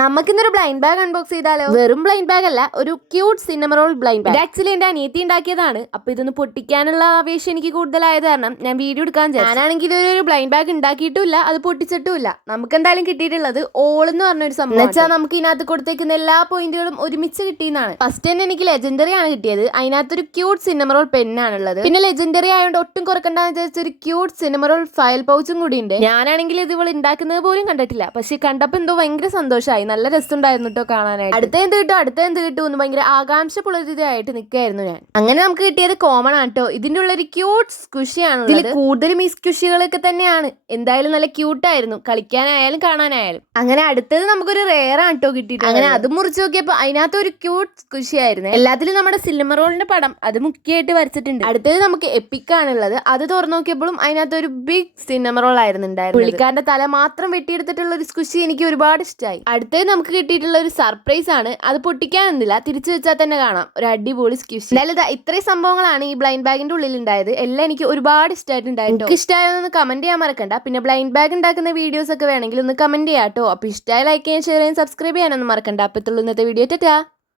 നമുക്കിന്നൊരു blind bag unbox ചെയ്താലോ? വെറും ബ്ലൈൻഡ് ബാഗ് അല്ല, ഒരു ക്യൂട്ട് സിന്നമറോൾ ബ്ലൈൻഡ് ബാഗ്. ആക്ച്വലി എന്റെ അനിയത്തി ഉണ്ടാക്കിയതാണ്. അപ്പൊ ഇതൊന്ന് പൊട്ടിക്കാനുള്ള ആവേശം എനിക്ക് കൂടുതലായത് കാരണം ഞാൻ വീഡിയോ എടുക്കാൻ ഞാനാണെങ്കിൽ ഇതൊരു ബ്ലൈൻഡ് ബാഗ് ഉണ്ടാക്കിയിട്ടില്ല, അത് പൊട്ടിച്ചിട്ടുമില്ല. നമുക്ക് എന്തായാലും കിട്ടിയിട്ടുള്ളത് ഓൾ എന്ന് പറഞ്ഞൊരു സംഭവം വെച്ചാൽ നമുക്ക് ഇതിനകത്ത് കൊടുത്തേക്കുന്ന എല്ലാ പോയിന്റുകളും ഒരുമിച്ച് കിട്ടിയെന്നാണ്. ഫസ്റ്റ് തന്നെ എനിക്ക് ലെജൻഡറി ആണ് കിട്ടിയത്. അതിനകത്തൊരു ക്യൂട്ട് സിന്നമറോൾ പെന്നാണുള്ളത്. പിന്നെ ലെജൻഡറി ആയതുകൊണ്ട് ഒട്ടും കുറക്കണ്ടെന്ന് വിചാരിച്ചൊരു ക്യൂട്ട് സിന്നമറോൾ ഫയൽ പൗച്ചും കൂടി ഉണ്ട്. ഞാനാണെങ്കിൽ ഇത് ഇവൾ ഉണ്ടാക്കുന്നത് പോലും കണ്ടിട്ടില്ല, പക്ഷെ കണ്ടപ്പോൾ എന്തോ ഭയങ്കര സന്തോഷമായി. നല്ല രസമുണ്ടായിരുന്നു കേട്ടോ കാണാനായിട്ട്. അടുത്ത എന്ത് കിട്ടും എന്ന് ഭയങ്കര ആകാംക്ഷ പുലരിതയായിട്ട് നിൽക്കുകയായിരുന്നു ഞാൻ. അങ്ങനെ നമുക്ക് കിട്ടിയത് കോമൺ ആണ് കേട്ടോ. ഇതിന്റെ ഉള്ളൊരു ക്യൂട്ട് സ്ക്വിഷിയാണ്. ഇതിൽ കൂടുതലും ഈ സ്ക്വിഷികളൊക്കെ തന്നെയാണ്. എന്തായാലും നല്ല ക്യൂട്ടായിരുന്നു, കളിക്കാനായാലും കാണാനായാലും. അങ്ങനെ അടുത്തത് നമുക്കൊരു റെയർ ആണ് കേട്ടോ കിട്ടിയിട്ട്. അങ്ങനെ അത് മുറിച്ച് നോക്കിയപ്പോൾ അതിനകത്ത് ഒരു ക്യൂട്ട് സ്ക്വിഷി ആയിരുന്നു. എല്ലാത്തിലും നമ്മുടെ സിന്നമറോളിന്റെ പടം അത് മുഖ്യമായിട്ട് വരച്ചിട്ടുണ്ട്. അടുത്തത് നമുക്ക് എപ്പിക് ആണുള്ളത്. അത് തുറന്നു നോക്കിയപ്പോഴും അതിനകത്ത് ഒരു ബിഗ് സിന്നമറോൾ ആയിരുന്നു ഉണ്ടായിരുന്നത്. പുള്ളിക്കാരന്റെ തല മാത്രം വെട്ടിയെടുത്തിട്ടുള്ള ഒരു സ്ക്വിഷി എനിക്ക് ഒരുപാട് ഇഷ്ടമായി. അടുത്തത് നമുക്ക് കിട്ടിയിട്ടുള്ള ഒരു സർപ്രൈസ് ആണ്. അത് പൊട്ടിക്കാനൊന്നുമില്ല, തിരിച്ചു വെച്ചാൽ തന്നെ കാണാം. ഒരു അടിപൊളി സ്ക്വിഷി. എന്തായാലും ഇത്രയും സംഭവങ്ങളാണ് ഈ ബ്ലൈൻഡ് ബാഗിന്റെ ഉള്ളിൽ ഉണ്ടായത്. എല്ലാം എനിക്ക് ഒരുപാട് ഇഷ്ടമായിട്ടുണ്ടായിരുന്നു. എനിക്ക് ഇഷ്ടമായെന്ന് കമന്റ് ചെയ്യാൻ മറക്കണ്ട. പിന്നെ ബ്ലൈൻഡ് ബാഗ് ഉണ്ടാക്കുന്ന വീഡിയോസ് ഒക്കെ വേണമെങ്കിൽ ഒന്ന് കമന്റ് ചെയ്യാം കേട്ടോ. അപ്പൊ ഇഷ്ടമായി ലൈക്ക് ചെയ്യാൻ, ഷെയർ ചെയ്യാൻ, സബ്സ്ക്രൈബ് ചെയ്യാനൊന്നും മറക്കണ്ട. അപ്പത്തുള്ള ഇന്നത്തെ വീഡിയോ ടാറ്റാ.